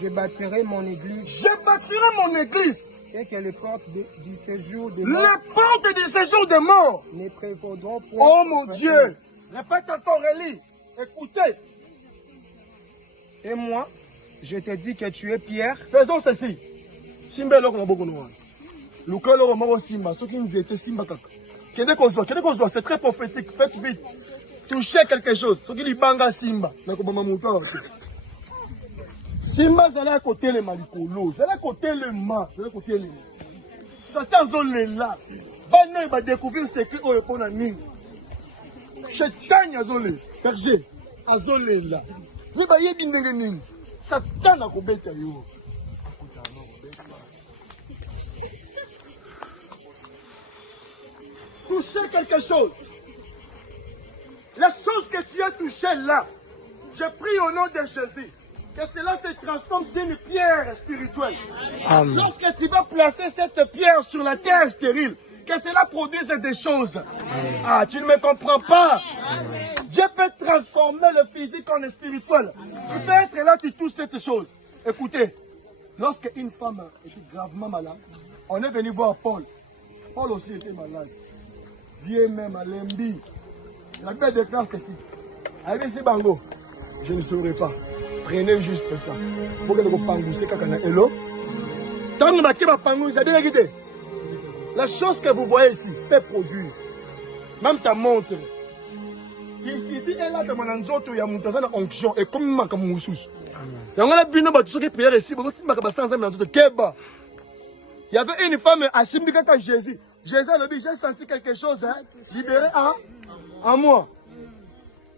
Je bâtirai mon église. Je bâtirai mon église. Et que les portes du séjour des morts. Les portes du séjour des morts ne prévaudront point. Oh mon Dieu. Répète encore, Élie. Écoutez. Et moi, je te dis que tu es Pierre. Faisons ceci. Simba loko maboko noa. Luka loko maboko simba. Ceux qui nous étaient simba kaka. Qu'est-ce qu'on voit? C'est très prophétique. Faites vite. Touchez quelque chose. Ceux qui lui banga simba. Simba, c'est à côté le malikolo. C'est à côté le ma. C'est à côté le. Satan zone là. Banne va découvrir ce qui est pour la mine. Satan a zone. Berger. A zone là. Ne va y bien Satan a combeta yo. Toucher quelque chose. La chose que tu as touchée là, je prie au nom de Jésus, que cela se transforme d'une pierre spirituelle. Amen. Lorsque tu vas placer cette pierre sur la terre stérile, que cela produise des choses. Amen. Ah, tu ne me comprends pas. Amen. Dieu peut transformer le physique en spirituel. Tu peux être là, tu touches cette chose. Écoutez, lorsque une femme était gravement malade, on est venu voir Paul. Paul aussi était malade. Vieux même à l'embi. La Bible déclare ceci. Allez, c'est bango. Je ne saurais pas. Prenez juste ça. Pour que vous pangoussez kakana. Hello? Tant que vous avez pangoussé, vous avez dit. La chose que vous voyez ici peut produire. Même ta montre. Il suffit elle a demandé aux autres, il y a mon temps onction et comme ma comme moussous. Il y a un bino batu qui prière ici, beaucoup de ma sans dans tout Keba. Il y avait une femme à Simbika quand Jésus. Jésus a dit, j'ai senti quelque chose, hein, libéré en moi.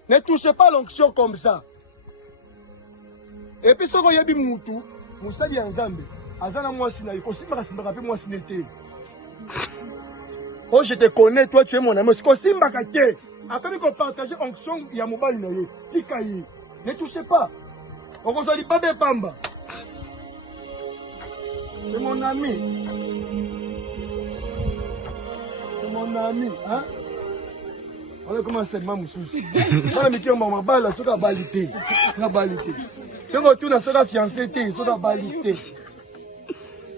Ne touchez pas l'onction comme ça. Et puis, ce qu'on y a dit, Moutou, Moussa dit en Zambé, Azana moi si naïko, si ma simba rappelle moi si n'était. Oh, je te connais, toi, tu es mon ami. Si on simba kate, après qu'on partage onction, il y a mon bal naïe. Si kaï, ne touchez pas. On vous a dit pas de pamba. C'est mon ami. C'est mon ami, hein? On a commencé à faire mon souci. On a mis un balle, sur la balité. La balité. Quand on tourne sur la fiancée, sur la balité.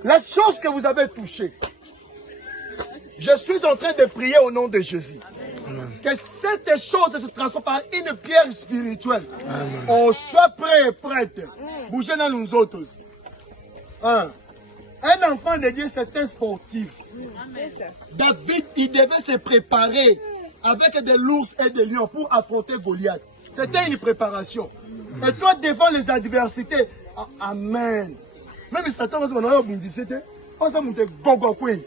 La chose que vous avez touchée, je suis en train de prier au nom de Jésus. Que cette chose se transforme par une pierre spirituelle. Amen. On soit prêt et prête. Bougez dans nous autres. Un enfant de Dieu, c'est un sportif. David, il devait se préparer avec des ours et des lions pour affronter Goliath. C'était une préparation. Et toi, devant les adversités, amen. Même si Satan va se dire, on va monter gogo kwe.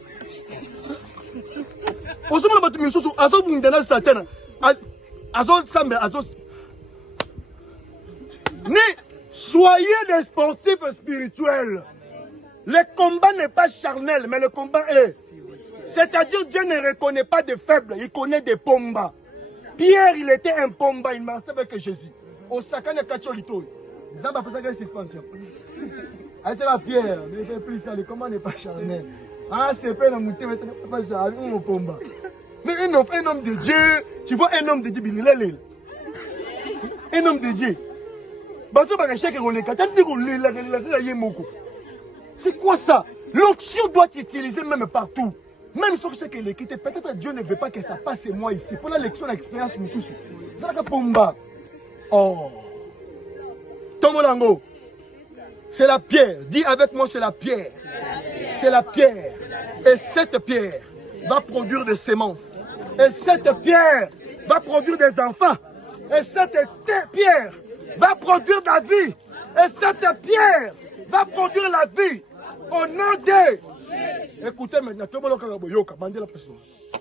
Soyez des sportifs spirituels. Le combat n'est pas charnel, mais le combat est. C'est-à-dire Dieu ne reconnaît pas de faibles, il connaît des pombas. Pierre, il était un pomba, il marchait avec Jésus. Au sacan de Kacholito. Ça va faire une suspension. Ah, c'est la pierre, mais il fait plus ça, le combat n'est pas charnel. Ah, c'est pas la montée, mais c'est pas charnel, on pomba. Mais un homme de Dieu, tu vois un homme de Dieu, un homme de Dieu. C'est quoi ça? L'onction doit être utilisée même partout. Même si c'est que l'équipe, peut-être Dieu ne veut pas que ça passe moi ici. Pour la lection, l'expérience, c'est la pomba. Oh. Tomolango. C'est la pierre. Dis avec moi, c'est la pierre. C'est la pierre. Et cette pierre va produire des semences. Et cette pierre va produire des enfants. Et cette pierre va produire la vie. Et cette pierre va produire la vie. Au nom de... Écoutez maintenant.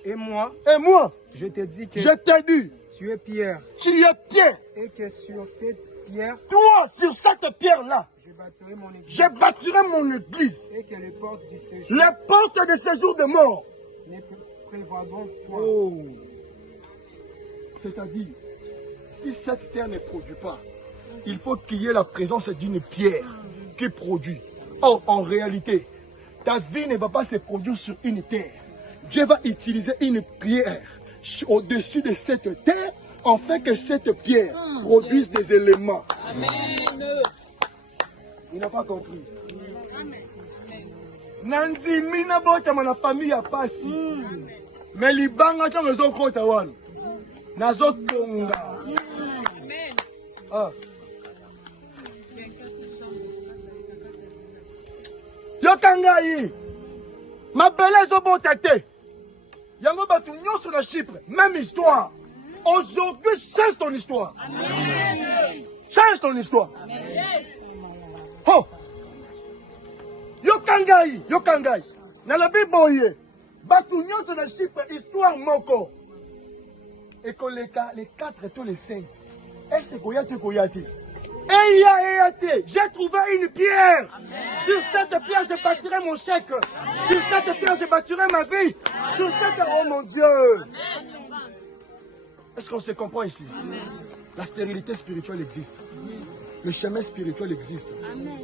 Et moi, je te dis que... Je t'ai dit. Tu es Pierre. Tu es Pierre. Et que sur cette pierre... Toi, sur cette pierre-là, je bâtirai mon église. Je bâtirai mon église. Et que les portes du séjour... Les portes de séjour de mort. Ne prévaudront point. Oh. C'est-à-dire, si cette terre ne produit pas, il faut qu'il y ait la présence d'une pierre qui produit. Or, en réalité, ta vie ne va pas se produire sur une terre. Dieu va utiliser une pierre au-dessus de cette terre, afin que cette pierre produise des éléments. Amen. Il n'a pas compris. Nandi mina bota ma famille a passé. Mais libanga quand ils ont kota wan. Nazo tonga. Ah. Yo kangai. Ma belle zo botate. Yango batu nyonso na Chypre, même histoire. Aujourd'hui, change ton histoire. Amen. Change ton histoire. Amen. Oh. Yo kangai. Na la Bible, batu nyonso na Chypre, histoire moko. Et que les 4 et tous les 5. Est-ce que koyate? J'ai trouvé une pierre. Amen. Sur cette pierre, je bâtirai mon chèque. Amen. Sur cette pierre, je bâtirai ma vie. Amen. Sur cette... Oh mon Dieu. Est-ce qu'on se comprend ici? Amen. La stérilité spirituelle existe. Amen. Le chemin spirituel existe. Amen.